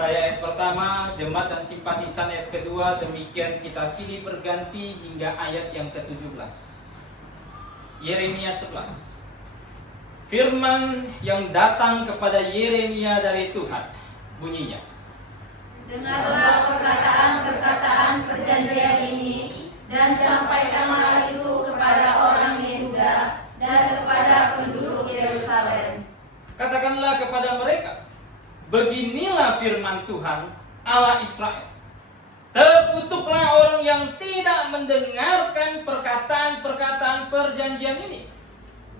Saya ayat pertama, jemaat dan simpatisan ayat kedua, demikian kita silih berganti hingga ayat yang ke-17. Yeremia 11. Firman yang datang kepada Yeremia dari Tuhan, bunyinya. Dengarlah perkataan-perkataan perjanjian ini, dan sampaikanlah itu kepada orang Yehuda dan kepada penduduk Yerusalem. Katakanlah kepada mereka, beginilah firman Tuhan Allah Israel. Terkutuklah orang yang tidak mendengarkan perkataan-perkataan perjanjian ini,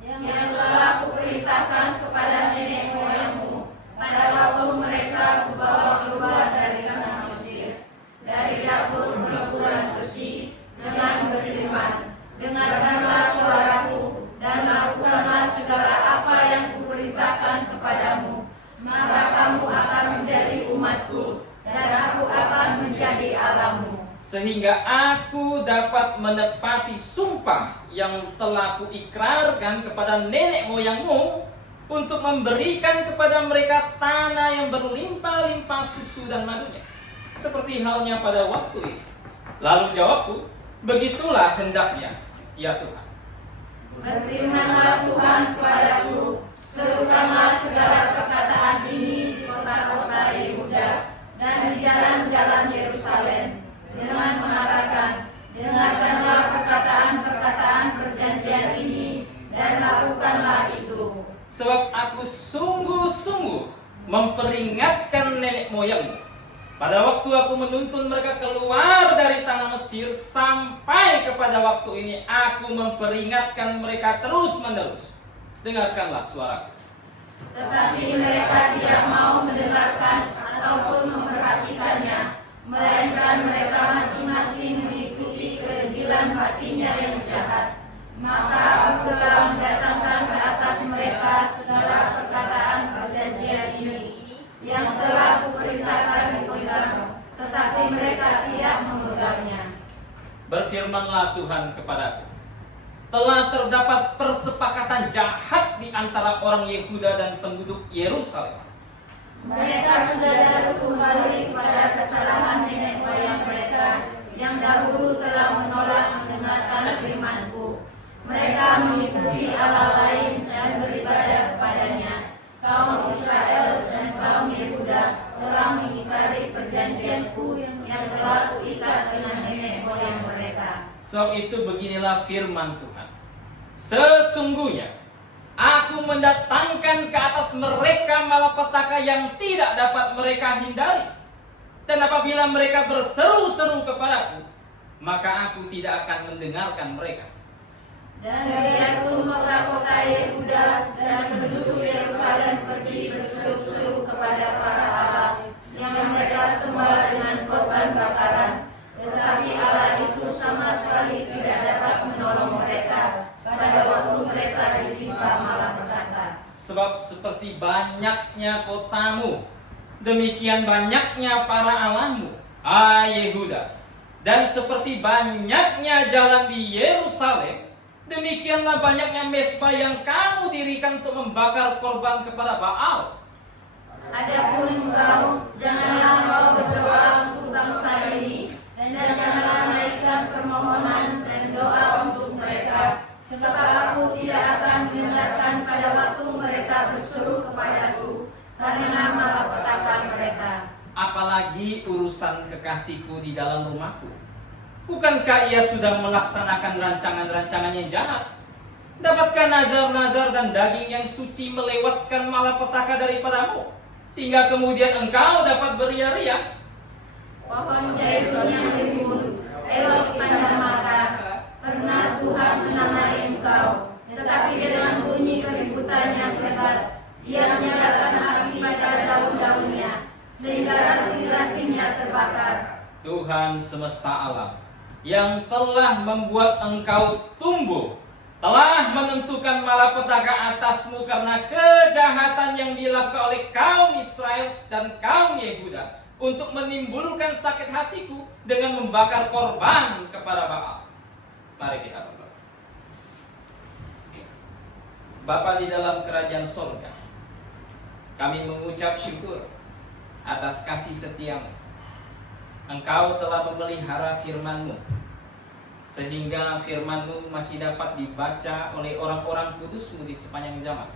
yang telah kuperintahkan kepada nenek moyangmu pada waktu mereka kubawa keluar dari tanah Mesir, dari dapur peleburan besi, dengan berfirman, dengarkanlah suaraku dan lakukanlah segala apa yang kuperintahkan kepadamu, maka kamu akan menjadi umatku dan aku akan menjadi Allahmu. sehingga aku dapat menepati sumpah yang telah kuikrarkan kepada nenek moyangmu untuk memberikan kepada mereka tanah yang berlimpah-limpah susu dan madunya, seperti halnya pada waktu ini. Lalu jawabku, begitulah hendaknya, ya Tuhan. Berfirmanlah Tuhan kepadaku, serukanlah segala perkataan ini di kota-kota Yehuda dan di jalan-jalan Yerusalem, dengan mengatakan, dengarkanlah perkataan-perkataan perjanjian ini dan lakukanlah itu. Sebab aku sungguh-sungguh memperingatkan nenek moyangmu pada waktu aku menuntun mereka keluar dari tanah Mesir, sampai kepada waktu ini aku memperingatkan mereka terus-menerus. Dengarkanlah suaraku. Tetapi mereka tidak mau mendengarkan ataupun memperhatikannya, melainkan mereka masing-masing mengikuti kedegilan hatinya yang jahat. Maka aku telah mendatangkan ke atas mereka segala perkataan perjanjian ini yang telah kuperintahkan kepadamu, tetapi mereka tidak memegangnya. Berfirmanlah Tuhan kepadaku, telah terdapat persepakatan jahat di antara orang Yehuda dan penduduk Yerusalem. Mereka sudah jatuh kembali kepada kesalahan nenek moyang mereka yang dahulu telah menolak mendengarkan firman-Ku. Mereka mengikuti Allah lain dan beribadah kepadanya. Kaum Israel dan kaum Yehuda telah mengingkari perjanjian-Ku yang telah Kuikat dengan nenek moyang mereka. Sebab itu beginilah firman Tuhan, sesungguhnya aku mendatangkan ke atas mereka malapetaka yang tidak dapat mereka hindari. Dan apabila mereka berseru-seru kepadaku, maka aku tidak akan mendengarkan mereka. Dan biarpun kota-kota Yehuda dan penduduk Yerusalem pergi berseru-seru kepada para Allah yang mereka sembah dengan korban bakaran, tetapi Allah itu sama sekali tidak dapat menolong mereka pada waktu mereka ditimpa malapetaka. Sebab seperti banyaknya kotamu, demikian banyaknya para allahmu, hai Yehuda. Dan seperti banyaknya jalan di Yerusalem, demikianlah banyaknya mezbah yang kamu dirikan untuk membakar korban kepada Baal. Adapun engkau, janganlah engkau berdoa untuk bangsa ini, dan janganlah naikkan permohonan dan doa untuk mereka, sebab aku tidak akan mendengarkan pada waktu mereka berseru kepadaku karena malapetaka mereka. Apalagi urusan kekasihku di dalam rumahku. Bukankah ia sudah melaksanakan rancangan-rancangan yang jahat? Dapatkah nazar-nazar dan daging yang suci melewatkan malapetaka daripadamu, sehingga kemudian engkau dapat beria-ria? Pohon zaitun yang rimbun, elok dipandang mata, pernah Tuhan menamai engkau, tetapi dengan bunyi keributan yang hebat, Dia menyalakan api pada daun-daunnya, sehingga ranting-rantingnya terbakar. Tuhan semesta alam, yang telah membuat engkau tumbuh, telah menentukan malapetaka atasmu karena kejahatan yang dilakukan oleh kaum Israel dan kaum Yehuda, untuk menimbulkan sakit hatiku dengan membakar korban kepada Baal. Mari kita berdoa. Bapa di dalam kerajaan sorga, kami mengucap syukur atas kasih setiamu. Engkau telah memelihara firman-Mu, sehingga firman-Mu masih dapat dibaca oleh orang-orang kudus-Mu di sepanjang zaman.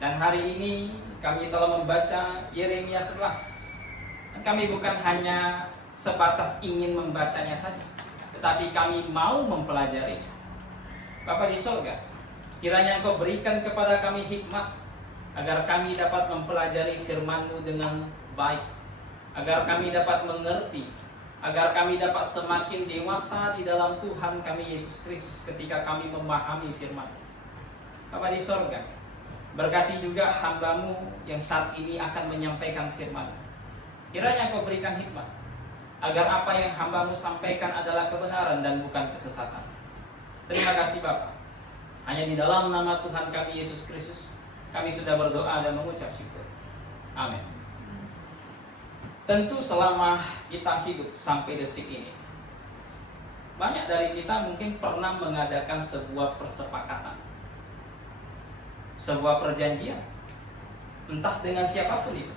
Dan hari ini kami telah membaca Yeremia 11. Dan kami bukan hanya sebatas ingin membacanya saja, tetapi kami mau mempelajarinya. Bapa di sorga, kiranya Engkau berikan kepada kami hikmat, agar kami dapat mempelajari firman-Mu dengan baik, agar kami dapat mengerti, agar kami dapat semakin dewasa di dalam Tuhan kami Yesus Kristus ketika kami memahami firman. Bapa di sorga, berkati juga hamba-Mu yang saat ini akan menyampaikan firman. Kiranya Engkau berikan hikmat, agar apa yang hamba-Mu sampaikan adalah kebenaran dan bukan kesesatan. Terima kasih Bapa. Hanya di dalam nama Tuhan kami Yesus Kristus kami sudah berdoa dan mengucap syukur. Amin. Tentu selama kita hidup sampai detik ini, banyak dari kita mungkin pernah mengadakan sebuah persepakatan, sebuah perjanjian, entah dengan siapapun itu,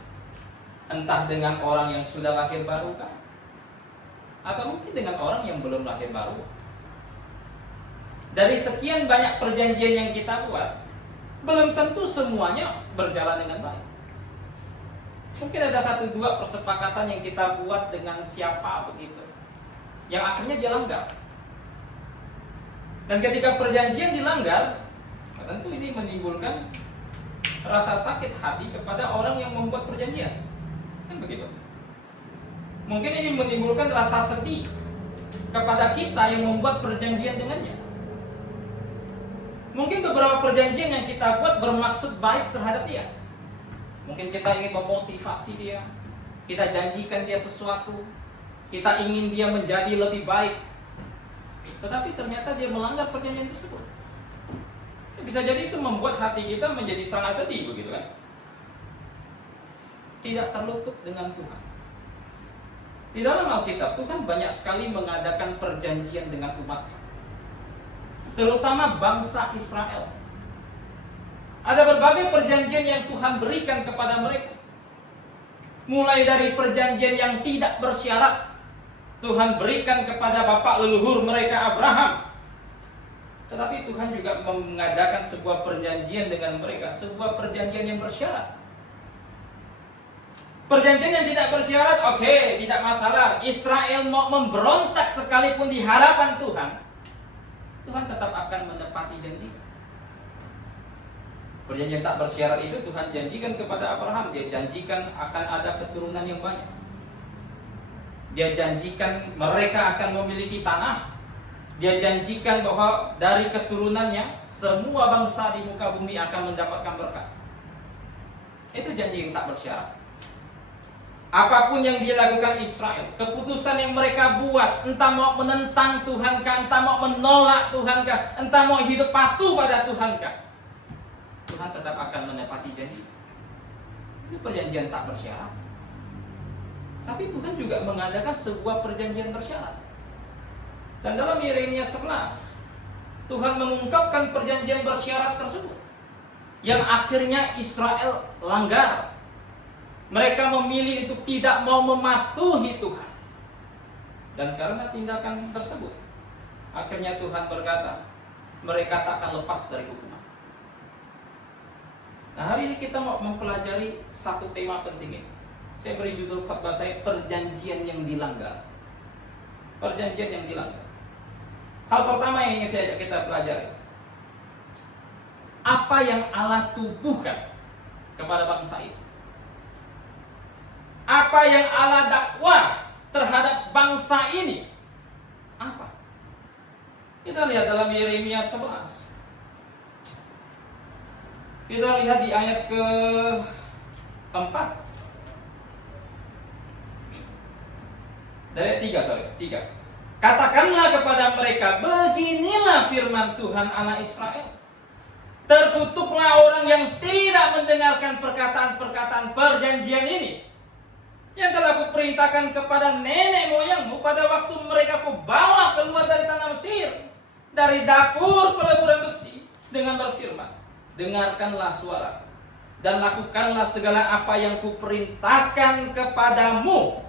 entah dengan orang yang sudah lahir baru kan, atau mungkin dengan orang yang belum lahir baru. Dari sekian banyak perjanjian yang kita buat, belum tentu semuanya berjalan dengan baik. Mungkin ada 1-2 persepakatan yang kita buat dengan siapa begitu, yang akhirnya dia langgar. Dan ketika perjanjian dilanggar, tentu ini menimbulkan rasa sakit hati kepada orang yang membuat perjanjian, kan begitu. Mungkin ini menimbulkan rasa sedih kepada kita yang membuat perjanjian dengannya. Mungkin beberapa perjanjian yang kita buat bermaksud baik terhadap dia. Mungkin kita ingin memotivasi dia, kita janjikan dia sesuatu, kita ingin dia menjadi lebih baik, tetapi ternyata dia melanggar perjanjian tersebut. Bisa jadi itu membuat hati kita menjadi sangat sedih, begitu kan? Tidak terluput dengan Tuhan. Di dalam Alkitab, Tuhan banyak sekali mengadakan perjanjian dengan umatnya, terutama bangsa Israel. Ada berbagai perjanjian yang Tuhan berikan kepada mereka. Mulai dari perjanjian yang tidak bersyarat, Tuhan berikan kepada bapak leluhur mereka Abraham. Tetapi Tuhan juga mengadakan sebuah perjanjian dengan mereka, sebuah perjanjian yang bersyarat. Perjanjian yang tidak bersyarat, oke, tidak masalah. Israel mau memberontak sekalipun di hadapan Tuhan, Tuhan tetap akan menepati janji. Perjanjian tak bersyarat itu Tuhan janjikan kepada Abraham. Dia janjikan akan ada keturunan yang banyak. Dia janjikan mereka akan memiliki tanah. Dia janjikan bahwa dari keturunannya semua bangsa di muka bumi akan mendapatkan berkat. Itu janji yang tak bersyarat. Apapun yang dilakukan Israel, keputusan yang mereka buat, entah mau menentang Tuhankah, entah mau menolak Tuhankah, entah mau hidup patuh pada Tuhankah, Tuhan tetap akan menepati janji. Itu perjanjian tak bersyarat. Tapi Tuhan juga mengadakan sebuah perjanjian bersyarat. Dan dalam Yeremia 11, Tuhan mengungkapkan perjanjian bersyarat tersebut, yang akhirnya Israel langgar. Mereka memilih untuk tidak mau mematuhi Tuhan. Dan karena tindakan tersebut, akhirnya Tuhan berkata, mereka tak akan lepas dari hukuman. Nah, hari ini kita mau mempelajari satu tema penting ini. Saya beri judul khotbah saya, perjanjian yang dilanggar. Perjanjian yang dilanggar. Hal pertama yang ingin saya ajak kita pelajari, apa yang Allah tubuhkan kepada bangsa ini? Apa yang Allah dakwah terhadap bangsa ini? Apa? Kita lihat dalam Yeremia 11. Kita lihat di ayat ke-4. Dari 3. Katakanlah kepada mereka, beginilah firman Tuhan Allah Israel. Terkutuklah orang yang tidak mendengarkan perkataan-perkataan perjanjian ini, yang telah kuperintahkan kepada nenek moyangmu pada waktu mereka kubawa keluar dari tanah Mesir, dari dapur peleburan besi, dengan berfirman, dengarkanlah suara dan lakukanlah segala apa yang kuperintahkan kepadamu,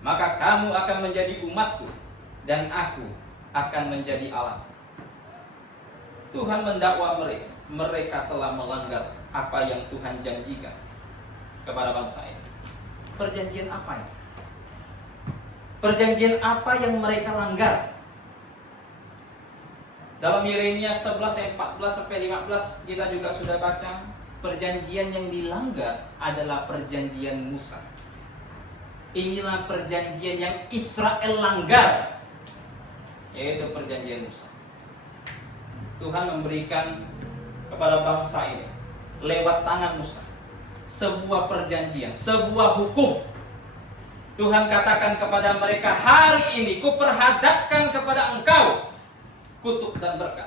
maka kamu akan menjadi umatku dan aku akan menjadi Allah. Tuhan mendakwa mereka telah melanggar apa yang Tuhan janjikan kepada bangsa ini. Perjanjian apa ya? Perjanjian apa yang mereka langgar? Dalam Yeremia 11 ayat 14 sampai 15 kita juga sudah baca, perjanjian yang dilanggar adalah perjanjian Musa. Inilah perjanjian yang Israel langgar, yaitu perjanjian Musa. Tuhan memberikan kepada bangsa ini lewat tangan Musa sebuah perjanjian, sebuah hukum. Tuhan katakan kepada mereka, hari ini kuperhadapkan kepada engkau kutuk dan berkat.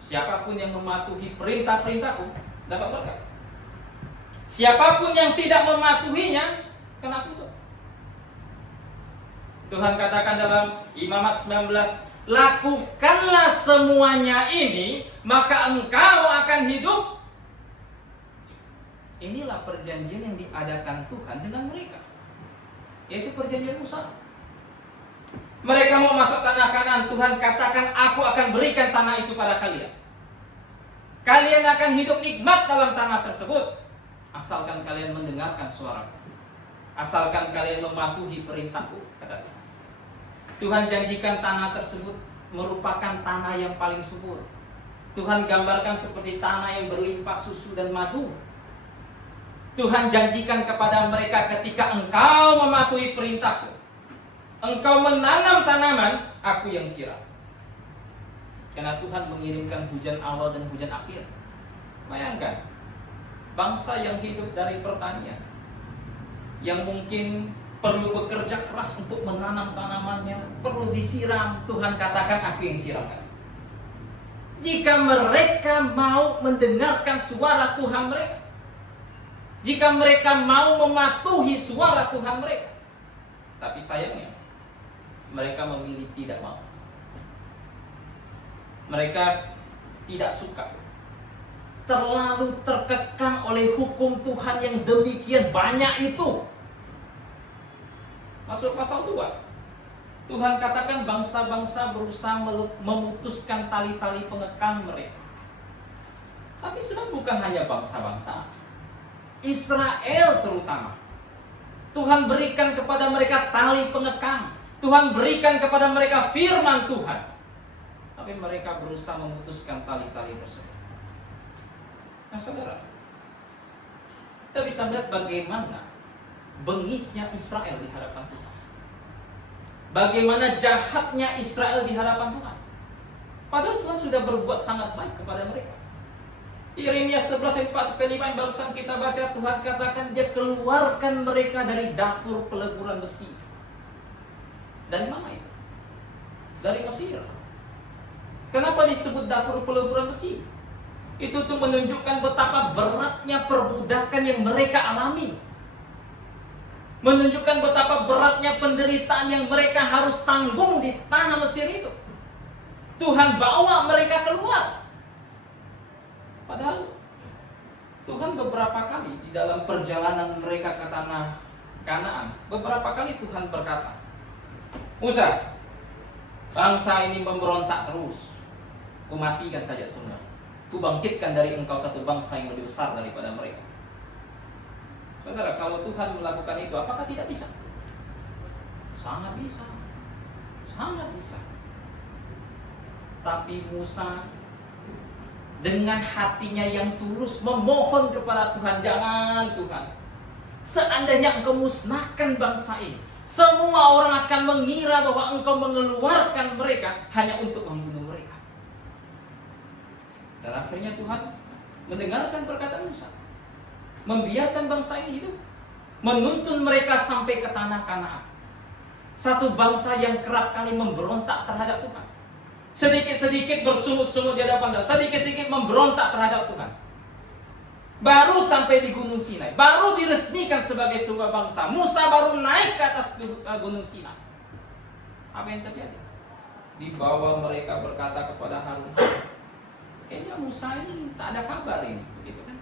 Siapapun yang mematuhi perintah-perintahku dapat berkat. Siapapun yang tidak mematuhinya kena kutuk. Tuhan katakan dalam Imamat 19, lakukanlah semuanya ini, maka engkau akan hidup. Inilah perjanjian yang diadakan Tuhan dengan mereka, yaitu perjanjian Musa. Mereka mau masuk tanah Kanaan, Tuhan katakan, aku akan berikan tanah itu pada kalian. Kalian akan hidup nikmat dalam tanah tersebut, asalkan kalian mendengarkan suaraku, asalkan kalian mematuhi perintahku, kata Tuhan. Tuhan janjikan tanah tersebut merupakan tanah yang paling subur. Tuhan gambarkan seperti tanah yang berlimpah susu dan madu. Tuhan janjikan kepada mereka, ketika engkau mematuhi perintahku, engkau menanam tanaman, aku yang siram. Karena Tuhan mengirimkan hujan awal dan hujan akhir. Bayangkan, bangsa yang hidup dari pertanian, yang mungkin perlu bekerja keras untuk menanam tanamannya, perlu disiram, Tuhan katakan, aku yang siramkan. Jika mereka mau mendengarkan suara Tuhan mereka, jika mereka mau mematuhi suara Tuhan mereka, tapi sayangnya mereka memilih tidak mau. Mereka tidak suka, terlalu terkekang oleh hukum Tuhan yang demikian banyak itu. Masuk pasal 2, Tuhan katakan bangsa-bangsa berusaha memutuskan tali-tali pengekang mereka. Tapi sebenarnya bukan hanya bangsa-bangsa, Israel terutama, Tuhan berikan kepada mereka tali pengekang. Tuhan berikan kepada mereka firman Tuhan, tapi mereka berusaha memutuskan tali-tali tersebut. Nah saudara, kita bisa melihat bagaimana bengisnya Israel di hadapan Tuhan, bagaimana jahatnya Israel di hadapan Tuhan. Padahal Tuhan sudah berbuat sangat baik kepada mereka. Yeremia 11 ayat 4-5 yang barusan kita baca, Tuhan katakan Dia keluarkan mereka dari dapur peleburan besi. Dari mana itu? Dari Mesir. Kenapa disebut dapur peleburan besi? Itu tuh menunjukkan betapa beratnya perbudakan yang mereka alami, menunjukkan betapa beratnya penderitaan yang mereka harus tanggung di tanah Mesir itu. Tuhan bawa mereka keluar. Padahal Tuhan beberapa kali di dalam perjalanan mereka ke tanah Kanaan, beberapa kali Tuhan berkata, Musa, bangsa ini memberontak terus, kumatikan saja semua, kubangkitkan dari engkau satu bangsa yang lebih besar daripada mereka. Saudara, kalau Tuhan melakukan itu, apakah tidak bisa? Sangat bisa, sangat bisa. Tapi Musa dengan hatinya yang tulus memohon kepada Tuhan, jangan Tuhan, seandainya engkau musnahkan bangsa ini, semua orang akan mengira bahwa engkau mengeluarkan mereka hanya untuk membunuh mereka. Dan akhirnya Tuhan mendengarkan perkataan Musa, membiarkan bangsa ini hidup, menuntun mereka sampai ke tanah Kanaan. Satu bangsa yang kerap kali memberontak terhadap Tuhan, sedikit-sedikit bersungut-sungut di hadapan Tuhan, sedikit-sedikit memberontak terhadap Tuhan. Baru sampai di Gunung Sinai, baru diresmikan sebagai sebuah bangsa. Musa baru naik ke atas Gunung Sinai. Apa yang terjadi? Di bawah mereka berkata kepada Harun, kayaknya Musa ini tak ada kabar ini, begitu kan?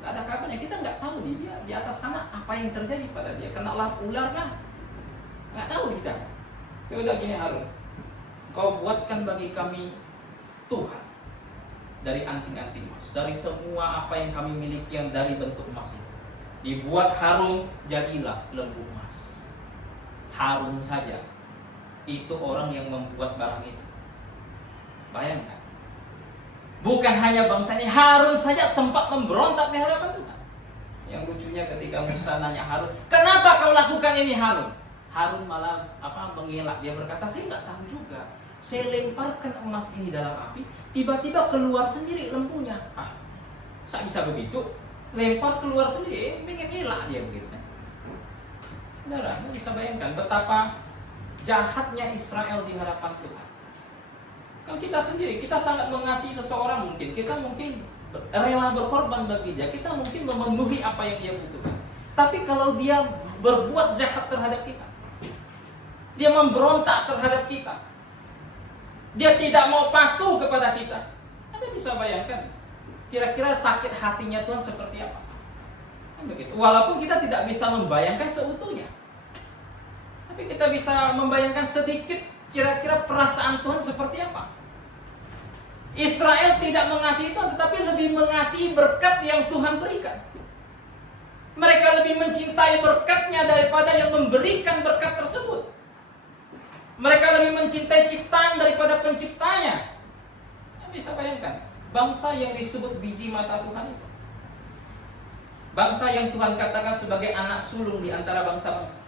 Nggak ada kabarnya, kita nggak tahu dia di atas sana apa yang terjadi pada dia. Kena ular kah? Nggak tahu kita. Ya udah gini Harun, kau buatkan bagi kami Tuhan dari anting-anting emas, dari semua apa yang kami miliki yang dari bentuk emas itu. Dibuat Harun, jadilah lembu emas. Harun saja itu orang yang membuat barang itu. Bayangkan, bukan hanya bangsa ini, Harun saja sempat memberontak di hadapan Tuhan. Yang lucunya ketika Musa nanya Harun, kenapa kau lakukan ini Harun? Harun malah mengelak. Dia berkata, saya nggak tahu juga. Saya lemparkan emas ini dalam api, tiba-tiba keluar sendiri lempunya. Saya bisa begitu? Lempar keluar sendiri, pengen ngelak dia begitu kan? Saudara, Anda bisa bayangkan betapa jahatnya Israel di hadapan Tuhan. Kalau kita sendiri, kita sangat mengasihi seseorang mungkin, kita mungkin rela berkorban bagi dia, kita mungkin memenuhi apa yang dia butuhkan. Tapi kalau dia berbuat jahat terhadap kita, dia memberontak terhadap kita, dia tidak mau patuh kepada kita, Anda bisa bayangkan kira-kira sakit hatinya Tuhan seperti apa? Kan begitu. Walaupun kita tidak bisa membayangkan seutuhnya, tapi kita bisa membayangkan sedikit kira-kira perasaan Tuhan seperti apa. Israel tidak mengasihi Tuhan, tetapi lebih mengasihi berkat yang Tuhan berikan. Mereka lebih mencintai berkatnya daripada yang memberikan berkat tersebut. Mereka lebih mencintai ciptaan daripada penciptanya. Bisa bayangkan, bangsa yang disebut biji mata Tuhan itu, bangsa yang Tuhan katakan sebagai anak sulung di antara bangsa-bangsa.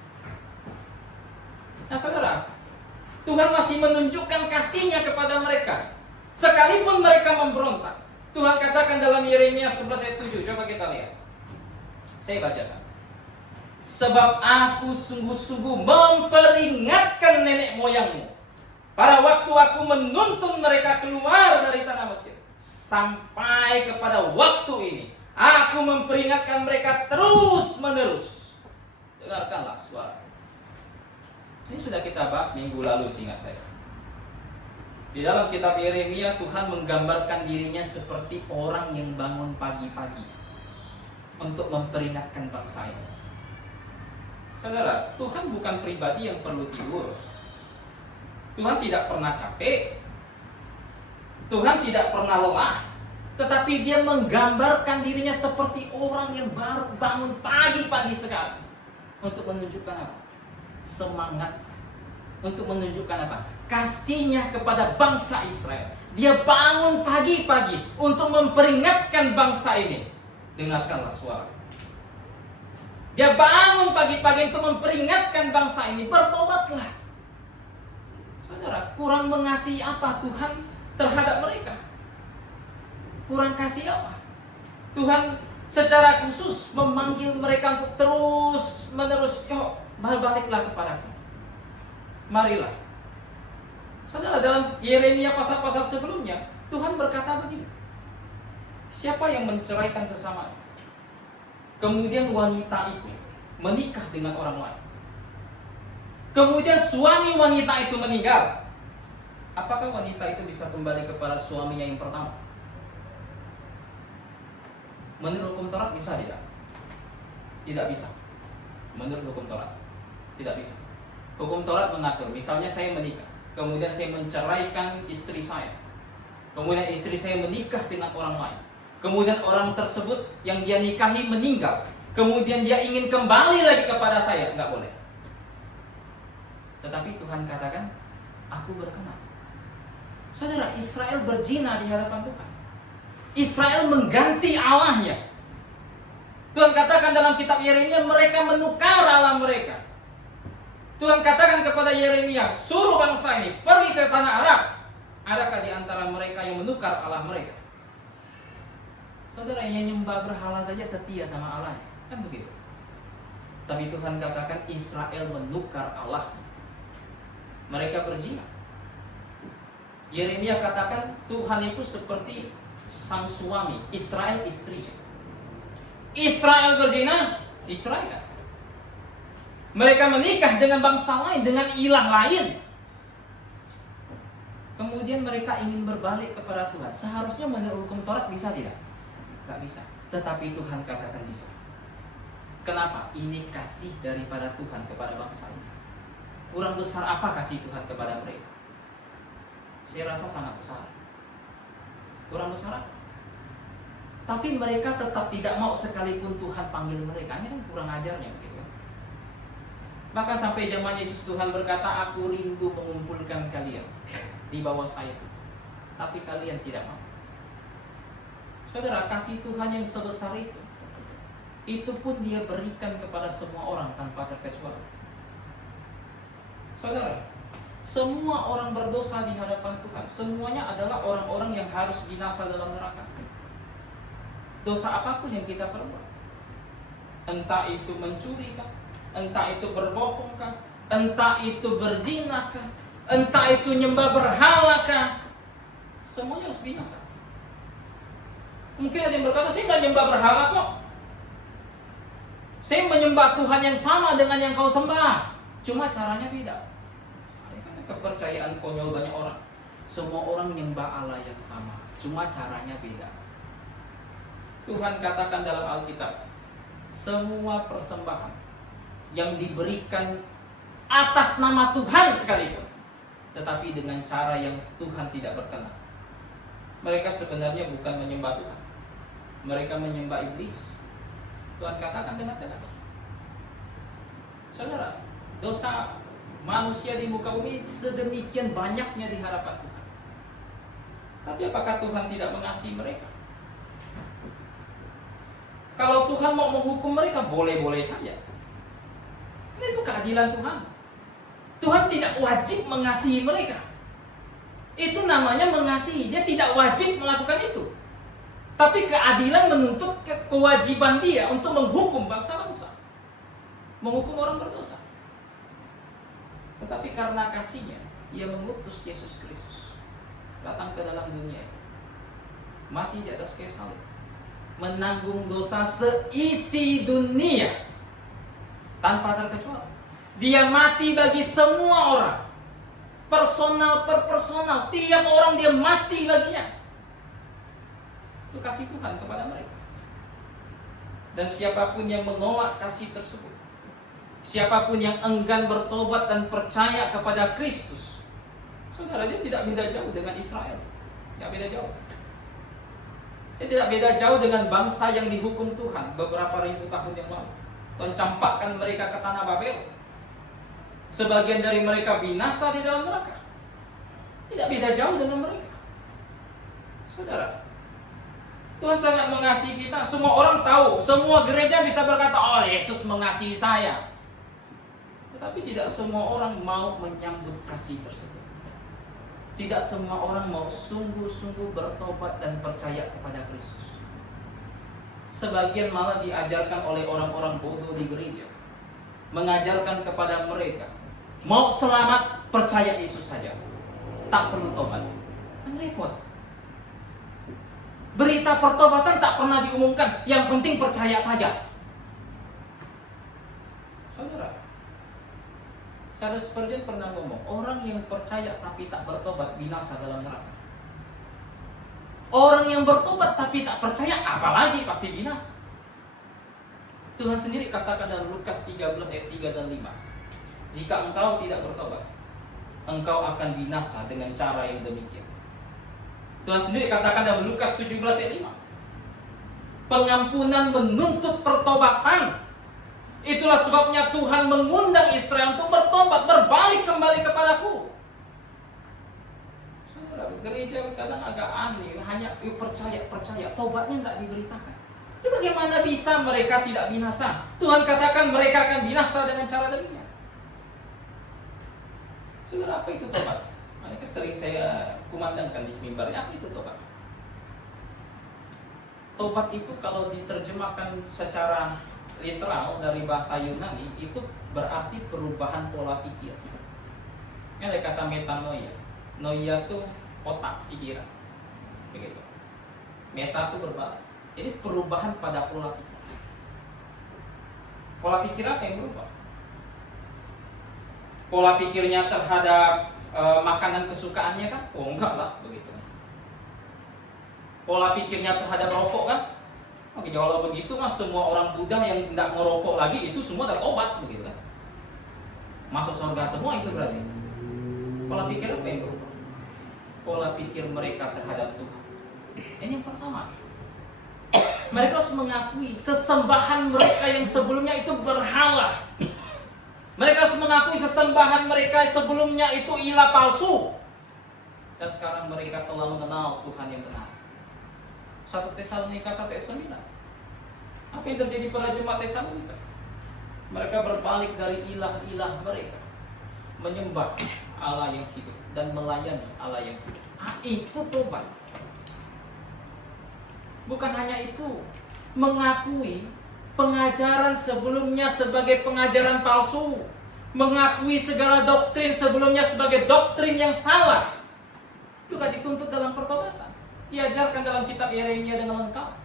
Nah saudara, Tuhan masih menunjukkan kasih-Nya kepada mereka sekalipun mereka memberontak. Tuhan katakan dalam Yeremia 11 ayat 7, coba kita lihat. Saya bacakan. Sebab aku sungguh-sungguh memperingatkan nenek moyangmu pada waktu aku menuntun mereka keluar dari tanah Mesir, sampai kepada waktu ini aku memperingatkan mereka terus-menerus. Dengarkanlah suara. Ini sudah kita bahas minggu lalu, seingat saya. Di dalam kitab Yeremia, Tuhan menggambarkan dirinya seperti orang yang bangun pagi-pagi untuk memperingatkan bangsa ini. Saudara, Tuhan bukan pribadi yang perlu tidur. Tuhan tidak pernah capek. Tuhan tidak pernah lelah. Tetapi Dia menggambarkan dirinya seperti orang yang baru bangun pagi-pagi sekali. Untuk menunjukkan apa? Semangat. Untuk menunjukkan apa? Kasih-Nya kepada bangsa Israel. Dia bangun pagi-pagi untuk memperingatkan bangsa ini. Dengarkanlah suara. Dia bangun pagi-pagi untuk memperingatkan bangsa ini, bertobatlah. Saudara, kurang mengasihi apa Tuhan terhadap mereka? Kurang kasih apa? Tuhan secara khusus memanggil mereka untuk terus menerus, yuk baliklah kepadaku. Marilah. Saudara, dalam Yeremia pasal-pasal sebelumnya, Tuhan berkata begini. Siapa yang menceraikan sesamanya? Kemudian wanita itu menikah dengan orang lain. Kemudian suami wanita itu meninggal. Apakah wanita itu bisa kembali kepada suaminya yang pertama? Menurut hukum Taurat bisa tidak? Tidak bisa. Menurut hukum Taurat tidak bisa. Hukum Taurat mengatur, misalnya saya menikah, kemudian saya menceraikan istri saya, kemudian istri saya menikah dengan orang lain, kemudian orang tersebut yang dia nikahi meninggal, kemudian dia ingin kembali lagi kepada saya, nggak boleh. Tetapi Tuhan katakan, aku berkenan. Saudara, Israel berzina di hadapan Tuhan. Israel mengganti Allahnya. Tuhan katakan dalam kitab Yeremia, mereka menukar Allah mereka. Tuhan katakan kepada Yeremia, suruh bangsa ini pergi ke tanah Arab. Adakah di antara mereka yang menukar Allah mereka? Saudara, yang nyembah berhala saja setia sama Allahnya, kan begitu. Tapi Tuhan katakan Israel menukar Allah. Mereka berzina. Yeremia katakan Tuhan itu seperti sang suami, Israel istri. Israel berzina, diceraikan. Mereka menikah dengan bangsa lain, dengan ilah lain. Kemudian mereka ingin berbalik kepada Tuhan. Seharusnya menurut hukum Taurat bisa tidak? Gak bisa. Tetapi Tuhan katakan bisa. Kenapa? Ini kasih daripada Tuhan kepada bangsa ini. Kurang besar apa kasih Tuhan kepada mereka? Saya rasa sangat besar. Kurang besar apa? Tapi mereka tetap tidak mau sekalipun Tuhan panggil mereka. Ini kan kurang ajarnya begitu kan. Maka sampai zaman Yesus Tuhan berkata, aku rindu mengumpulkan kalian di bawah saya. Tapi kalian tidak mau. Saudara, kasih Tuhan yang sebesar itu pun Dia berikan kepada semua orang tanpa terkecuali. Saudara, semua orang berdosa di hadapan Tuhan, semuanya adalah orang-orang yang harus binasa dalam neraka. Dosa apapun yang kita perbuat, entah itu mencuri kah, entah itu berbohong kah, entah itu berzina kah, entah itu nyembah berhala kah, semuanya harus binasa. Mungkin ada yang berkata, saya nggak nyembah berhala kok. Saya menyembah Tuhan yang sama dengan yang kau sembah, cuma caranya beda. Ini kan kepercayaan konyol banyak orang. Semua orang menyembah Allah yang sama, cuma caranya beda. Tuhan katakan dalam Alkitab, semua persembahan yang diberikan atas nama Tuhan sekalipun, tetapi dengan cara yang Tuhan tidak berkenan, mereka sebenarnya bukan menyembah Tuhan, mereka menyembah iblis. Tuhan katakan dengan tegas. Saudara, dosa manusia di muka bumi sedemikian banyaknya di hadapan Tuhan. Tapi apakah Tuhan tidak mengasihi mereka? Kalau Tuhan mau menghukum mereka, boleh-boleh saja. Itu keadilan Tuhan. Tuhan tidak wajib mengasihi mereka. Itu namanya mengasihi. Dia tidak wajib melakukan itu. Tapi keadilan menuntut kewajiban Dia untuk menghukum bangsa-bangsa, menghukum orang berdosa. Tetapi karena kasih-Nya, Ia mengutus Yesus Kristus datang ke dalam dunia, mati di atas kayu salib, menanggung dosa seisi dunia tanpa terkecuali. Dia mati bagi semua orang, personal per personal, tiap orang Dia mati baginya. Itu kasih Tuhan kepada mereka. Dan siapapun yang menolak kasih tersebut, siapapun yang enggan bertobat dan percaya kepada Kristus, saudara, dia tidak beda jauh dengan Israel. Tidak beda jauh. Dia tidak beda jauh dengan bangsa yang dihukum Tuhan beberapa ribu tahun yang lalu. Tuhan campakkan mereka ke tanah Babel. Sebagian dari mereka binasa di dalam neraka. Tidak beda jauh dengan mereka. Saudara, Tuhan sangat mengasihi kita. Semua orang tahu, semua gereja bisa berkata, oh Yesus mengasihi saya. Tetapi tidak semua orang mau menyambut kasih tersebut. Tidak semua orang mau sungguh-sungguh bertobat dan percaya kepada Kristus. Sebagian malah diajarkan oleh orang-orang bodoh di gereja, mengajarkan kepada mereka, mau selamat percaya Yesus saja, tak perlu tobat. Kan repot. Berita pertobatan tak pernah diumumkan, yang penting percaya saja. Saudara, Charles Spurgeon pernah ngomong, orang yang percaya tapi tak bertobat binasa dalam neraka. Orang yang bertobat tapi tak percaya, apalagi pasti binasa. Tuhan sendiri katakan dalam Lukas 13 ayat 3 dan 5, jika engkau tidak bertobat, engkau akan binasa dengan cara yang demikian. Tuhan sendiri katakan dalam Lukas 17 ayat 5, pengampunan menuntut pertobatan. Itulah sebabnya Tuhan mengundang Israel untuk bertobat, berbalik kembali kepadaku. Saudara, gereja kadang agak aneh, hanya percaya, tobatnya nggak diberitakan. Jadi bagaimana bisa mereka tidak binasa? Tuhan katakan mereka akan binasa dengan cara demikian. Saudara, apa itu tobat? Mereka sering saya kumandangkan di mimbar. Apa itu tobat? Tobat itu kalau diterjemahkan secara literal dari bahasa Yunani, itu berarti perubahan pola pikir. Ini ada kata metanoia. Noia itu otak, pikiran. Begitu. Meta itu berbalik. Jadi perubahan pada pola pikir. Pola pikir apa yang berubah? Pola pikirnya terhadap makanan kesukaannya kan? Oh enggak lah, begitu. Pola pikirnya terhadap rokok kan? Oke, kalau begitu mas semua orang Buddha yang tidak merokok lagi itu semua udah tobat begitu kan? Masuk surga semua itu berarti. Pola pikir apa yang berubah? Pola pikir mereka terhadap Tuhan. Ini yang pertama. Mereka harus mengakui sesembahan mereka yang sebelumnya itu berhala. Mereka harus mengakui sesembahan mereka sebelumnya itu ilah palsu. Dan sekarang mereka telah mengenal Tuhan yang benar. 1 Tesalonika 1 ayat 9. Apa yang terjadi pada jemaat Tesalonika? Mereka berbalik dari ilah-ilah mereka, menyembah Allah yang hidup dan melayani Allah yang hidup. Itu tobat. Bukan hanya itu, mengakui pengajaran sebelumnya sebagai pengajaran palsu, mengakui segala doktrin sebelumnya sebagai doktrin yang salah, juga dituntut dalam pertobatan. Diajarkan dalam kitab Yeremia dengan lengkap.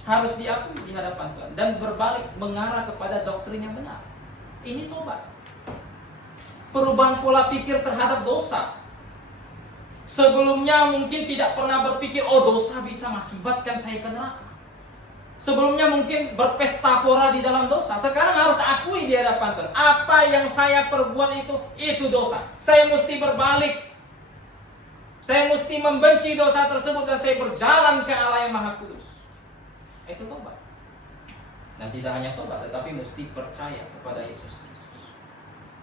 Harus diakui di hadapan Tuhan dan berbalik mengarah kepada doktrin yang benar. Ini tobat. Perubahan pola pikir terhadap dosa. Sebelumnya mungkin tidak pernah berpikir, oh dosa bisa mengakibatkan saya ke neraka. Sebelumnya mungkin berpesta pora di dalam dosa. Sekarang harus akui di hadapan Tuhan, apa yang saya perbuat itu dosa. Saya mesti berbalik. Saya mesti membenci dosa tersebut dan saya berjalan ke Allah yang Maha Kudus. Itu tobat. Dan tidak hanya tobat, tetapi mesti percaya kepada Yesus Kristus.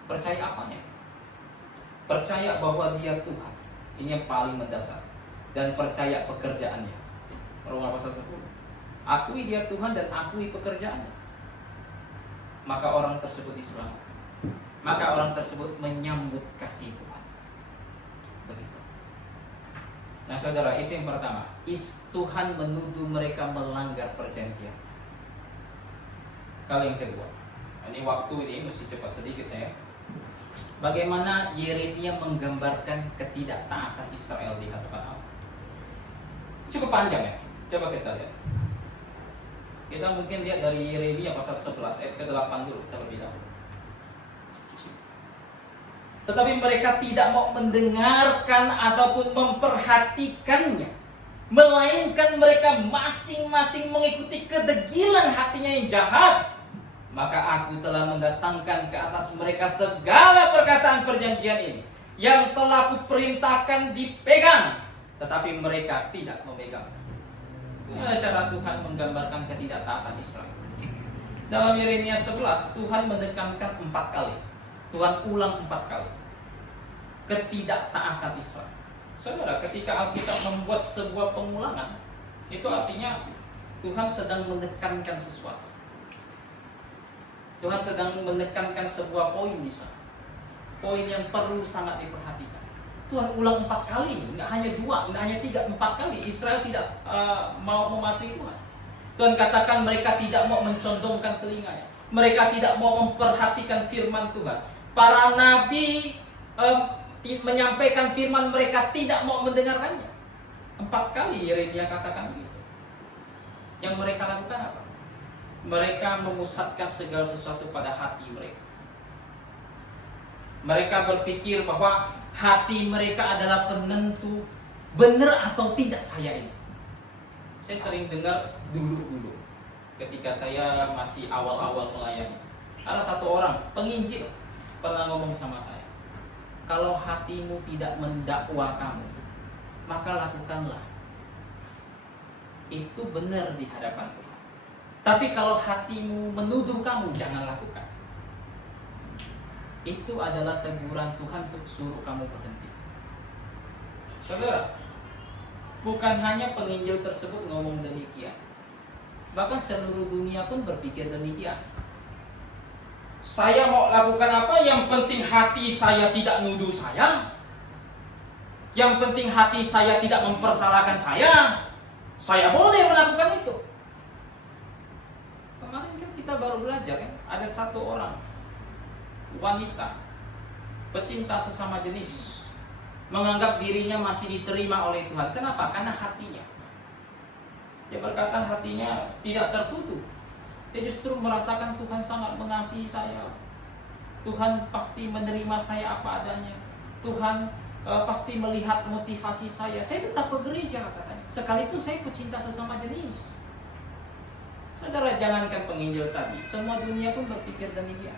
Percaya apanya? Percaya bahwa Dia Tuhan. Ini yang paling mendasar. Dan percaya pekerjaannya. Roma pasal 10. Akui Dia Tuhan dan akui pekerjaannya. Maka orang tersebut diselamatkan. Maka orang tersebut menyambut kasih Tuhan. Begitu. Nah saudara, itu yang pertama. Tuhan menuduh mereka melanggar perjanjian. Kalau yang kedua, ini waktu ini mesti cepat sedikit saya. Bagaimana Yeremia menggambarkan ketidaktaatan Israel di hadapan Allah. Cukup panjang ya. Coba kita lihat. Kita mungkin lihat dari Yeremia pasal 11 ayat ke-8 dulu terlebih dahulu. Tetapi mereka tidak mau mendengarkan ataupun memperhatikannya, melainkan mereka masing-masing mengikuti kedegilan hatinya yang jahat. Maka aku telah mendatangkan ke atas mereka segala perkataan perjanjian ini yang telah kuperintahkan dipegang, tetapi mereka tidak memegang. Inilah cara Tuhan menggambarkan ketidaktaatan Israel. Dalam Yeremia 11, Tuhan menekankan 4 kali. Tuhan ulang 4 kali ketidaktaatan Israel. Saudara, ketika Alkitab membuat sebuah pengulangan, itu artinya Tuhan sedang menekankan sesuatu. Tuhan sedang menekankan sebuah poin di sana. Poin yang perlu sangat diperhatikan. Tuhan ulang 4 kali, nggak hanya 2, nggak hanya 3, 4 kali. Israel tidak mau mematuhi Tuhan. Tuhan katakan mereka tidak mau mencondongkan telinganya. Mereka tidak mau memperhatikan firman Tuhan. Para nabi menyampaikan firman, mereka tidak mau mendengarkannya. 4 kali Yeremia katakan begitu. Yang mereka lakukan apa? Mereka memusatkan segala sesuatu pada hati mereka. Mereka berpikir bahwa hati mereka adalah penentu benar atau tidak saya ini. Saya sering dengar dulu ketika saya masih awal-awal melayani. Ada satu orang penginjil pernah ngomong sama saya, kalau hatimu tidak mendakwa kamu, maka lakukanlah. Itu benar di hadapan Tuhan. Tapi kalau hatimu menuduh kamu, jangan lakukan. Itu adalah teguran Tuhan untuk suruh kamu berhenti. Saudara, bukan hanya penginjil tersebut ngomong demikian, bahkan seluruh dunia pun berpikir demikian. Saya mau lakukan apa? Yang penting hati saya tidak nuduh saya. Yang penting hati saya tidak mempersalahkan saya. Saya boleh melakukan itu. Kemarin kan kita baru belajar kan, ada satu orang wanita pecinta sesama jenis, menganggap dirinya masih diterima oleh Tuhan. Kenapa? Karena hatinya. Dia berkata hatinya tidak tertutup. Dia justru merasakan Tuhan sangat mengasihi saya. Tuhan pasti menerima saya apa adanya. Tuhan pasti melihat motivasi saya. Saya tetap ke gereja katanya. Sekalipun saya pecinta sesama jenis. Saudara, jangankan penginjil tadi, semua dunia pun berpikir demikian.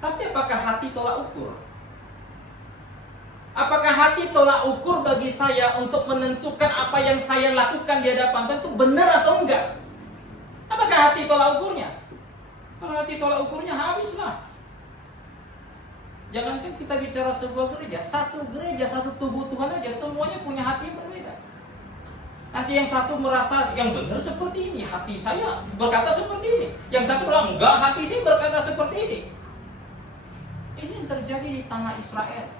Tapi apakah hati tolak ukur? Apakah hati tolak ukur bagi saya untuk menentukan apa yang saya lakukan di hadapan Tuhan itu benar atau enggak? Apakah hati tolak ukurnya? Kalau hati tolak ukurnya, habislah. Jangankan kita bicara sebuah gereja, satu tubuh Tuhan aja semuanya punya hati yang berbeda. Nanti yang satu merasa yang benar seperti ini, hati saya berkata seperti ini. Yang satu bilang, enggak, hati saya berkata seperti ini. Ini yang terjadi di tanah Israel.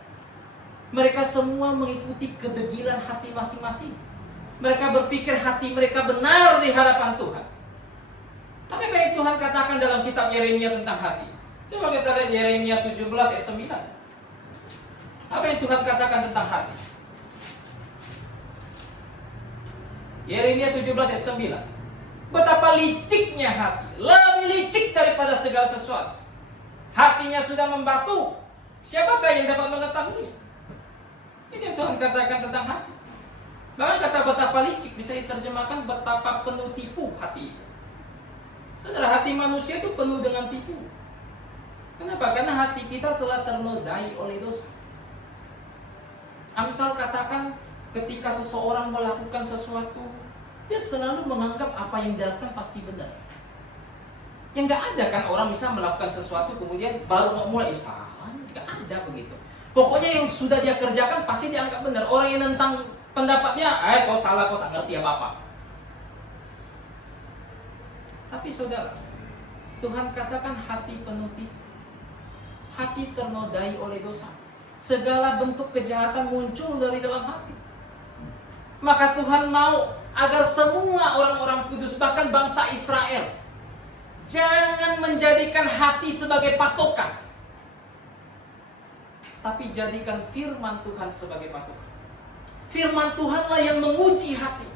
Mereka semua mengikuti kedegilan hati masing-masing. Mereka berpikir hati mereka benar di hadapan Tuhan. Tapi apa yang Tuhan katakan dalam kitab Yeremia tentang hati? Coba kita lihat Yeremia 17 ayat 9. Apa yang Tuhan katakan tentang hati? Yeremia 17 ayat 9. Betapa liciknya hati, lebih licik daripada segala sesuatu. Hatinya sudah membatu, siapakah yang dapat mengetahui? Ini yang Tuhan katakan tentang hati. Bahkan kata betapa licik bisa diterjemahkan betapa penuh tipu hati itu. Saudara, hati manusia itu penuh dengan tipu. Kenapa? Karena hati kita telah ternodai oleh dosa. Amsal katakan ketika seseorang melakukan sesuatu, dia selalu menganggap apa yang dilakukan pasti benar. Yang gak ada kan orang bisa melakukan sesuatu kemudian baru mulai salah. Gak ada begitu. Pokoknya yang sudah dia kerjakan pasti dianggap benar. Orang yang nentang pendapatnya, kau salah, kau tak ngerti apa-apa. Tapi saudara, Tuhan katakan hati penuh tipu. Hati ternodai oleh dosa. Segala bentuk kejahatan muncul dari dalam hati. Maka Tuhan mau agar semua orang-orang kudus, bahkan bangsa Israel, jangan menjadikan hati sebagai patokan, tapi jadikan firman Tuhan sebagai patokan. Firman Tuhanlah yang menguji hati.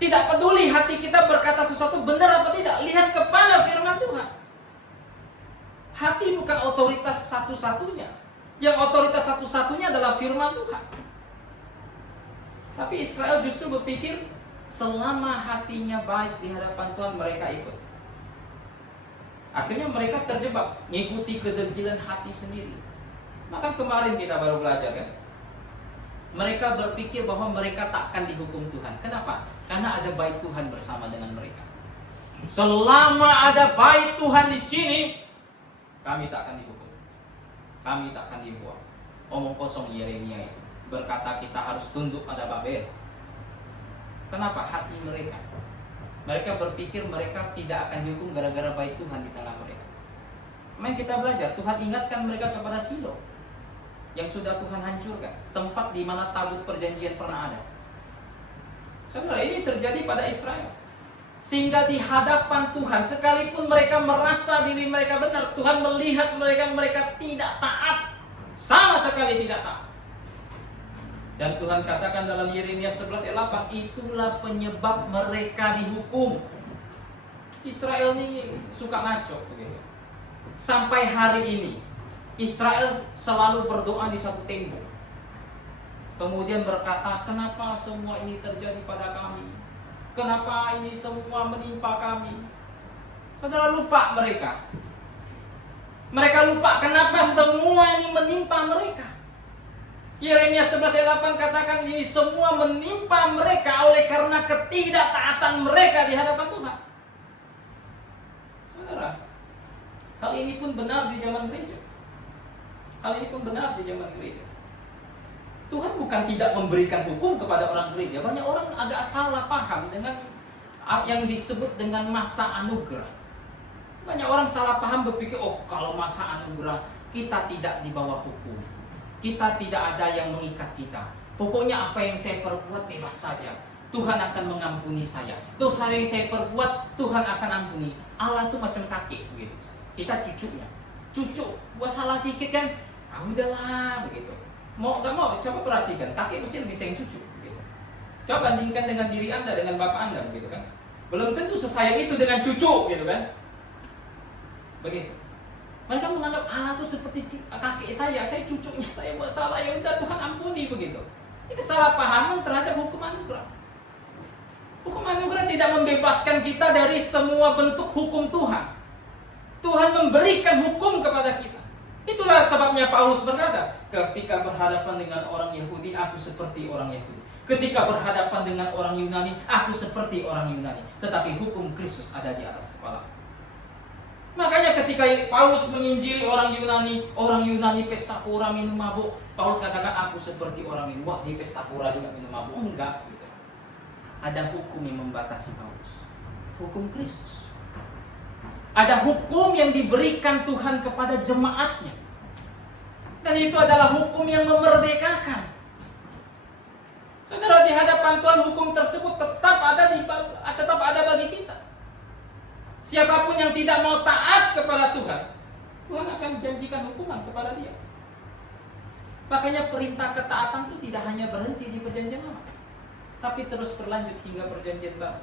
Tidak peduli hati kita berkata sesuatu benar apa tidak, lihat kepada firman Tuhan. Hati bukan otoritas satu-satunya. Yang otoritas satu-satunya adalah firman Tuhan. Tapi Israel justru berpikir selama hatinya baik di hadapan Tuhan, mereka ikut. Akhirnya mereka terjebak mengikuti kedegilan hati sendiri. Maka kemarin kita baru belajar kan, mereka berpikir bahwa mereka takkan dihukum Tuhan. Kenapa? Karena ada bait Tuhan bersama dengan mereka. Selama ada bait Tuhan di sini, kami takkan dihukum, kami takkan dibuang. Omong kosong Yeremia itu berkata kita harus tunduk pada Babel. Kenapa? Hati mereka. Mereka berpikir mereka tidak akan dihukum gara-gara bait Tuhan di tengah mereka. Mari kita belajar. Tuhan ingatkan mereka kepada Silo yang sudah Tuhan hancurkan, tempat di mana tabut perjanjian pernah ada. Saudara, ini terjadi pada Israel. Sehingga di hadapan Tuhan, sekalipun mereka merasa diri mereka benar, Tuhan melihat mereka tidak taat, sama sekali tidak taat. Dan Tuhan katakan dalam Yeremia 11 ayat 8, itulah penyebab mereka dihukum. Israel ini suka ngaco begitu. Sampai hari ini Israel selalu berdoa di satu tembok, kemudian berkata, kenapa semua ini terjadi pada kami? Kenapa ini semua menimpa kami? Saudara, lupa mereka. Mereka lupa kenapa semua ini menimpa mereka. Yeremia 11 ayat 8 katakan ini semua menimpa mereka oleh karena ketidaktaatan mereka di hadapan Tuhan. Saudara, hal ini pun benar di zaman gereja. Hal ini pun benar di zaman gereja. Tuhan bukan tidak memberikan hukum kepada orang gereja. Banyak orang agak salah paham dengan yang disebut dengan masa anugerah. Banyak orang salah paham berpikir, oh kalau masa anugerah kita tidak di bawah hukum. Kita tidak ada yang mengikat kita. Pokoknya apa yang saya perbuat bebas saja. Tuhan akan mengampuni saya. Dosa yang saya perbuat Tuhan akan ampuni. Allah itu macam kakek begitu. Kita cucunya. Cucu buat salah sedikit kan, udahlah begitu. Mau nggak mau, coba perhatikan, kakek mesti lebih sayang cucu gitu. Coba bandingkan dengan diri Anda, dengan bapak Anda begitu kan. Belum tentu sesayang itu dengan cucu gitu kan. Begitu. Mereka menganggap Allah itu seperti kakek saya cucunya, saya buat salah, ya udah Tuhan ampuni begitu. Ini kesalahpahaman terhadap hukum anugerah. Hukum anugerah tidak membebaskan kita dari semua bentuk hukum Tuhan. Tuhan memberikan hukum kepada kita. Itulah sebabnya Paulus berkata, ketika berhadapan dengan orang Yahudi, aku seperti orang Yahudi. Ketika berhadapan dengan orang Yunani, aku seperti orang Yunani. Tetapi hukum Kristus ada di atas kepala. Makanya ketika Paulus menginjili orang Yunani pesta pura minum mabuk, Paulus katakan, aku seperti orang ini. Wah, di pesta pura juga minum mabuk. Enggak, gitu. Ada hukum yang membatasi Paulus. Hukum Kristus. Ada hukum yang diberikan Tuhan kepada jemaatnya. Dan itu adalah hukum yang memerdekakan. Saudara, di hadapan Tuhan hukum tersebut tetap ada bagi kita. Siapapun yang tidak mau taat kepada Tuhan, Tuhan akan janjikan hukuman kepada dia. Makanya perintah ketaatan itu tidak hanya berhenti di perjanjian lama, tapi terus berlanjut hingga perjanjian baru.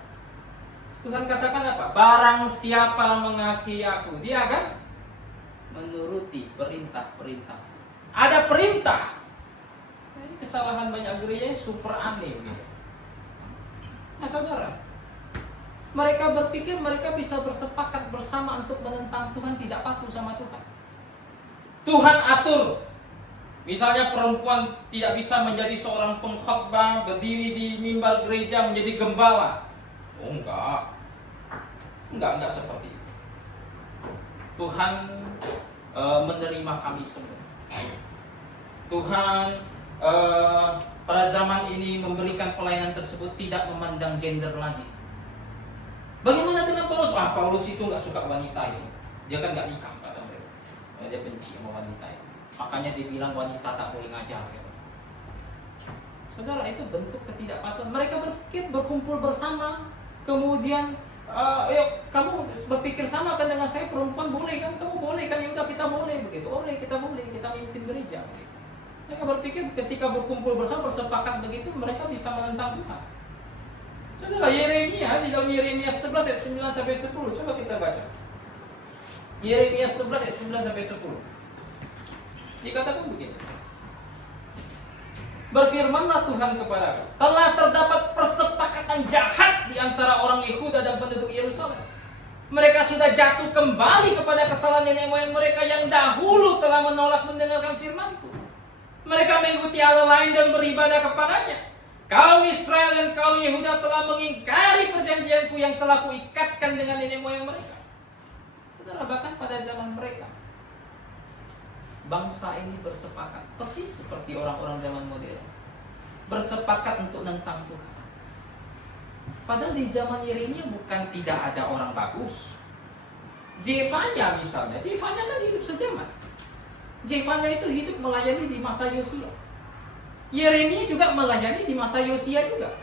Tuhan katakan apa? Barang siapa mengasihi aku, dia akan menuruti perintah-perintah. Ada perintah. Ini kesalahan banyak gereja super aneh gitu. Nah saudara, mereka berpikir mereka bisa bersepakat bersama untuk menentang Tuhan, tidak patuh sama Tuhan. Tuhan atur. Misalnya perempuan tidak bisa menjadi seorang pengkhotbah, berdiri di mimbar gereja menjadi gembala. Oh enggak seperti itu. Tuhan menerima kami semua. Tuhan pada zaman ini memberikan pelayanan tersebut tidak memandang gender lagi. Bagaimana dengan Paulus? Paulus itu nggak suka wanita ini. Dia kan nggak nikah kata mereka. Dia benci sama wanita ini. Makanya dia bilang wanita tak boleh ngajar. Gitu. Saudara, itu bentuk ketidakpatuhan. Mereka berpikir berkumpul bersama. Kemudian, kamu berpikir sama kan dengan saya, perempuan boleh kan? Kamu boleh kan? Ya udah kita boleh begitu. Kita boleh, kita mimpin gereja. Begitu. Mereka berpikir ketika berkumpul bersama bersepakat begitu, mereka bisa menentang Tuhan. Saudara, Yeremia di dalam Yeremia 11 ayat 9 sampai 10, coba kita baca. Yeremia 11 ayat 9 sampai 10. Dikatakan begini. Berfirmanlah Tuhan kepadaku, telah terdapat persepakatan jahat di antara orang Yehuda dan penduduk Yerusalem. Mereka sudah jatuh kembali kepada kesalahan nenek moyang mereka yang dahulu telah menolak mendengarkan firman-Ku. Mereka mengikuti Allah lain dan beribadah kepadanya. Kaum Israel dan kaum Yehuda telah mengingkari perjanjian-Ku yang telah Kuikatkan dengan nenek moyang mereka. Saudara, bahkan pada zaman mereka, bangsa ini bersepakat, persis seperti orang-orang zaman modern, bersepakat untuk nentang Tuhan. Padahal di zaman Yeremia bukan tidak ada orang bagus. Jefanya misalnya, Jefanya kan hidup sejaman. Jefanya itu hidup melayani di masa Yosia. Yeremia juga melayani di masa Yosia juga.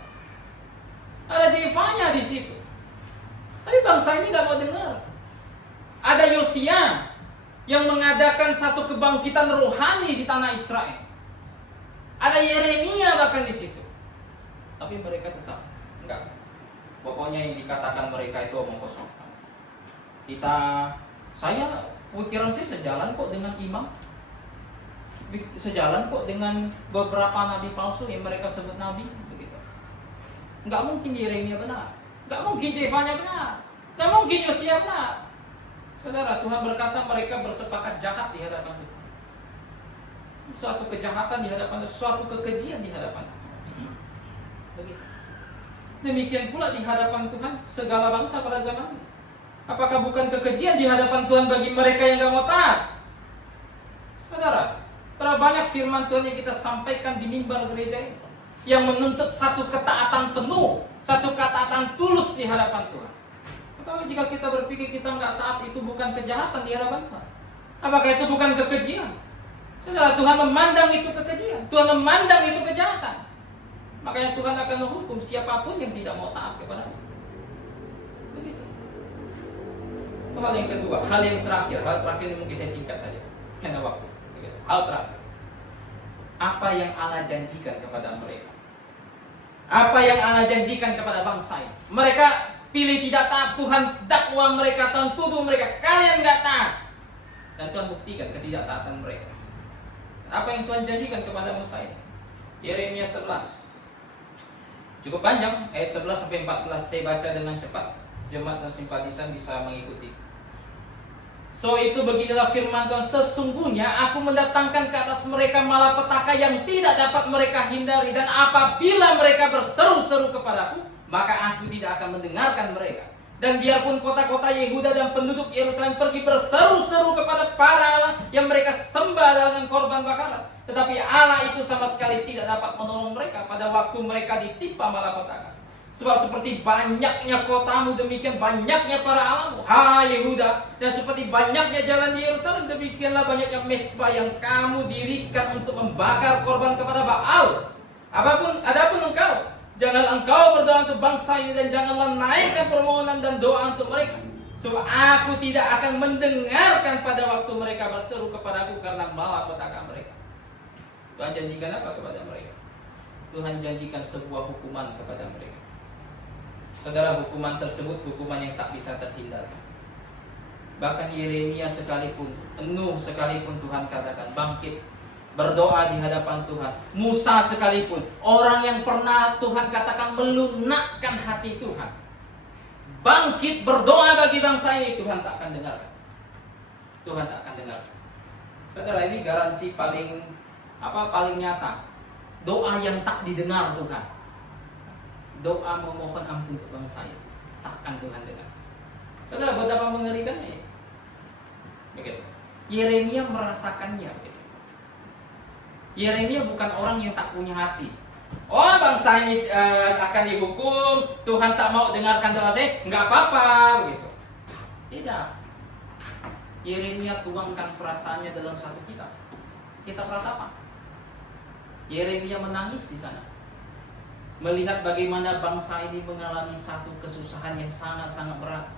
Ada Jefanya di situ. Tapi bangsa ini nggak mau dengar. Ada Yosia yang mengadakan satu kebangkitan rohani di tanah Israel. Ada Yeremia bahkan di situ. Tapi mereka tetap enggak. Pokoknya yang dikatakan mereka itu omong kosong. Pikiran saya sejalan kok dengan imam. Sejalan kok dengan beberapa nabi palsu yang mereka sebut nabi, begitu. Enggak mungkin Yeremia benar. Enggak mungkin Jefanya benar. Enggak mungkin Yosia benar. Saudara, Tuhan berkata mereka bersepakat jahat di hadapan Tuhan. Suatu kejahatan di hadapan Tuhan, suatu kekejian di hadapan Tuhan. Begitu. Demikian pula di hadapan Tuhan segala bangsa pada zaman ini. Apakah bukan kekejian di hadapan Tuhan bagi mereka yang tidak mau taat? Saudara, berapa banyak firman Tuhan yang kita sampaikan di mimbar gereja ini yang menuntut satu ketaatan penuh, satu ketaatan tulus di hadapan Tuhan. Apakah jika kita berpikir kita nggak taat itu bukan kejahatan di hadapan Tuhan? Apakah itu bukan kekejian? Saudara, Tuhan memandang itu kekejian. Tuhan memandang itu kejahatan. Makanya Tuhan akan menghukum siapapun yang tidak mau taat kepada-Nya. Begitu. Itu hal yang kedua. Hal yang terakhir ini mungkin saya singkat saja karena waktu. Begitu. Hal terakhir. Apa yang Allah janjikan kepada mereka? Apa yang Allah janjikan kepada bangsa ini? Mereka pilih tidak taat, Tuhan dakwa mereka, Tuhan tuduh mereka, kalian nggak taat. Dan Tuhan buktikan ketidaktaatan mereka. Apa yang Tuhan janjikan kepada Musa ini? Yeremia 11. Cukup panjang, ayat 11 sampai 14. Saya baca dengan cepat, jemaat dan simpatisan bisa mengikuti. So itu beginilah firman Tuhan, sesungguhnya aku mendatangkan ke atas mereka malapetaka yang tidak dapat mereka hindari, dan apabila mereka berseru-seru kepadaku, maka aku tidak akan mendengarkan mereka. Dan biarpun kota-kota Yehuda dan penduduk Yerusalem pergi berseru-seru kepada para Allah yang mereka sembah dengan korban bakaran, tetapi Allah itu sama sekali tidak dapat menolong mereka pada waktu mereka ditimpa malapetaka. Sebab seperti banyaknya kotamu, demikian banyaknya para alamu, hai Yehuda. Dan seperti banyaknya jalan di Yerusalem, demikianlah banyaknya mesbah yang kamu dirikan untuk membakar korban kepada Baal. Adapun engkau, janganlah engkau berdoa untuk bangsa ini, dan janganlah naikkan permohonan dan doa untuk mereka. Sebab aku tidak akan mendengarkan pada waktu mereka berseru kepadaku karena malapetaka mereka. Tuhan janjikan apa kepada mereka? Tuhan janjikan sebuah hukuman kepada mereka. Saudara, hukuman tersebut hukuman yang tak bisa terhindarkan. Bahkan Yeremia sekalipun, Nuh sekalipun Tuhan katakan bangkit, berdoa di hadapan Tuhan. Musa sekalipun, orang yang pernah Tuhan katakan melunakkan hati Tuhan, bangkit berdoa bagi bangsa ini, Tuhan tak akan dengar. Tuhan tak akan dengar. Saudara, ini garansi paling nyata. Doa yang tak didengar Tuhan. Doa memohon ampun untuk bangsa ini, takkan Tuhan dengar. Saudara, betapa mengerikannya ya. Begitu. Yeremia merasakannya. Begitu. Yeremia bukan orang yang tak punya hati. Oh, bangsa ini akan dihukum, Tuhan tak mau dengarkan doa saya, nggak apa-apa, begitu. Tidak. Yeremia tuangkan perasaannya dalam satu kitab Ratapan. Yeremia menangis di sana, melihat bagaimana bangsa ini mengalami satu kesusahan yang sangat-sangat berat.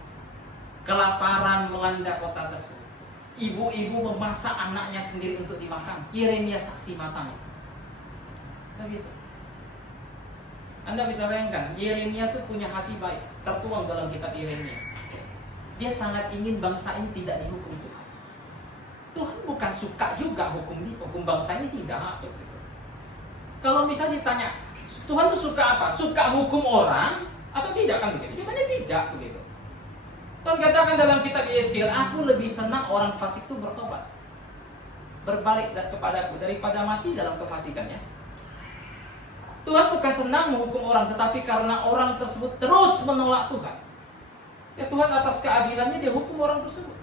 Kelaparan melanda kota tersebut. Ibu-ibu memasak anaknya sendiri untuk dimakan. Yeremia saksi matanya. Begitu. Anda bisa bayangkan, Yeremia itu punya hati baik, tertuang dalam kitab Yeremia. Dia sangat ingin bangsa ini tidak dihukum Tuhan. Tuhan bukan suka juga hukum bangsa ini, tidak. Begitu. Kalau misalnya ditanya, Tuhan itu suka apa? Suka hukum orang atau tidak, kan begitu? Jawabannya tidak, begitu. Tuhan katakan dalam kitab Yeskiel, aku lebih senang orang fasik itu bertobat, berbalik kepadaku daripada mati dalam kefasikannya. Tuhan bukan senang menghukum orang, tetapi karena orang tersebut terus menolak Tuhan, ya Tuhan atas keadilannya dia hukum orang tersebut.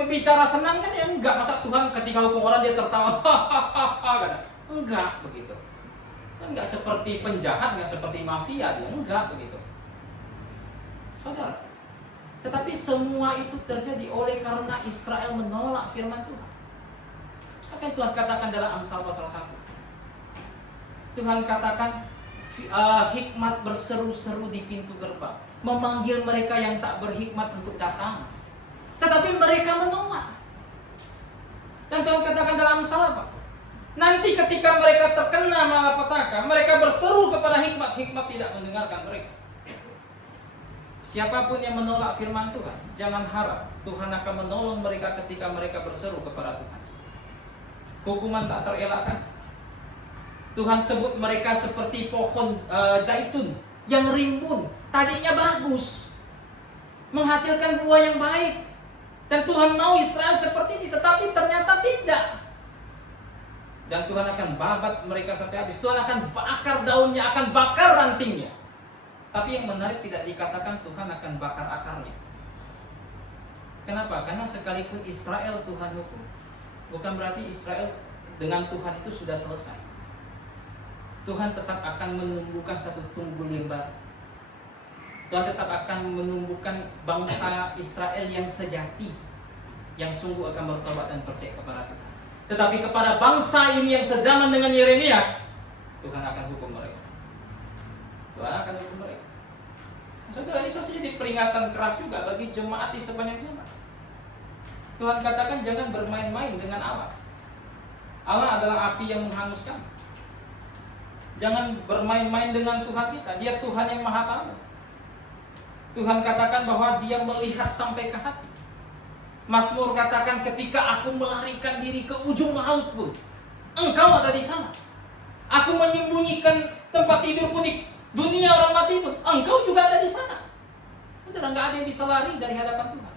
Berbicara senang kan ya enggak, masa Tuhan ketika hukum orang dia tertawa, hahaha, enggak begitu. Enggak seperti penjahat, enggak seperti mafia, dia enggak begitu. Saudara, tetapi semua itu terjadi oleh karena Israel menolak firman Tuhan. Apa yang Tuhan katakan dalam Amsal pasal 1? Tuhan katakan hikmat berseru-seru di pintu gerbang, memanggil mereka yang tak berhikmat untuk datang, tetapi mereka menolak. Dan Tuhan katakan dalam Amsal apa? Nanti ketika mereka terkena malapetaka, mereka berseru kepada hikmat, hikmat tidak mendengarkan mereka. Siapapun yang menolak firman Tuhan, jangan harap Tuhan akan menolong mereka ketika mereka berseru kepada Tuhan. Hukuman tak terelakkan. Tuhan sebut mereka seperti pohon zaitun yang rimbun, tadinya bagus, menghasilkan buah yang baik. Dan Tuhan mau Israel seperti ini, tetapi ternyata tidak. Dan Tuhan akan babat mereka sampai habis. Tuhan akan bakar daunnya, akan bakar rantingnya. Tapi yang menarik tidak dikatakan Tuhan akan bakar akarnya. Kenapa? Karena sekalipun Israel Tuhan hukum, bukan berarti Israel dengan Tuhan itu sudah selesai. Tuhan tetap akan menumbuhkan satu tumbuh limbah. Tuhan tetap akan menumbuhkan bangsa Israel yang sejati, yang sungguh akan bertobat dan percaya kepada Tuhan. Tetapi kepada bangsa ini yang sezaman dengan Yeremia, Tuhan akan hukum mereka. Tuhan akan hukum mereka. Saudara, ini seharusnya jadi peringatan keras juga bagi jemaat di sepanjang zaman. Tuhan katakan jangan bermain-main dengan Allah. Allah adalah api yang menghanguskan. Jangan bermain-main dengan Tuhan kita. Dia Tuhan yang maha tahu. Tuhan katakan bahwa dia melihat sampai ke hati. Mazmur katakan ketika aku melarikan diri ke ujung laut pun, Engkau ada di sana. Aku menyembunyikan tempat tidurku di Dunia orang mati pun, engkau juga ada di sana. Saudara, nggak ada yang bisa lari dari hadapan Tuhan.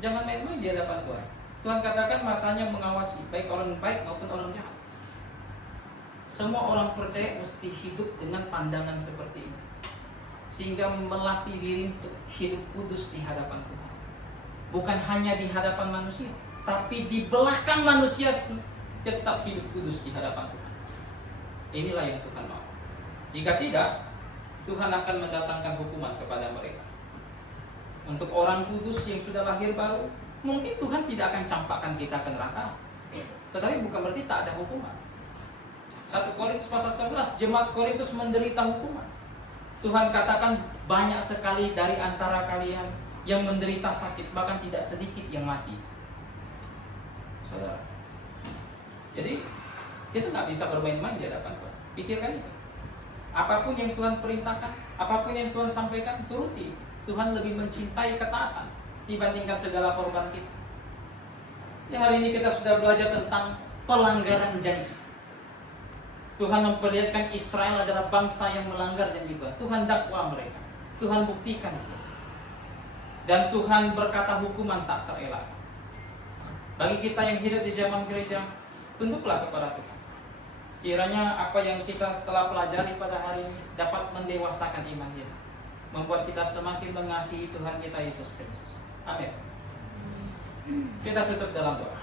Jangan main-main di hadapan Tuhan. Tuhan katakan matanya mengawasi baik orang baik maupun orang jahat. Semua orang percaya mesti hidup dengan pandangan seperti ini, sehingga melatih diri untuk hidup kudus di hadapan Tuhan. Bukan hanya di hadapan manusia, tapi di belakang manusia tetap hidup kudus di hadapan Tuhan. Inilah yang Tuhan mau. Jika tidak, Tuhan akan mendatangkan hukuman kepada mereka. Untuk orang kudus yang sudah lahir baru, mungkin Tuhan tidak akan campakkan kita ke neraka. Tetapi bukan berarti tak ada hukuman. 1 Korintus pasal 11, jemaat Korintus menderita hukuman. Tuhan katakan banyak sekali dari antara kalian yang menderita sakit, bahkan tidak sedikit yang mati. Saudara, jadi kita nggak bisa bermain-main di hadapan Tuhan. Pikirkan itu. Apapun yang Tuhan perintahkan, apapun yang Tuhan sampaikan, turuti. Tuhan lebih mencintai ketaatan dibandingkan segala korban kita. Ya, hari ini kita sudah belajar tentang pelanggaran janji. Tuhan memperlihatkan Israel adalah bangsa yang melanggar janji Tuhan. Tuhan dakwa mereka, Tuhan buktikan itu. Dan Tuhan berkata hukuman tak terelak. Bagi kita yang hidup di zaman gereja, tunduklah kepada Tuhan. Kiranya apa yang kita telah pelajari pada hari ini dapat mendewasakan iman kita, membuat kita semakin mengasihi Tuhan kita Yesus Kristus. Amin. Kita tutup dalam doa.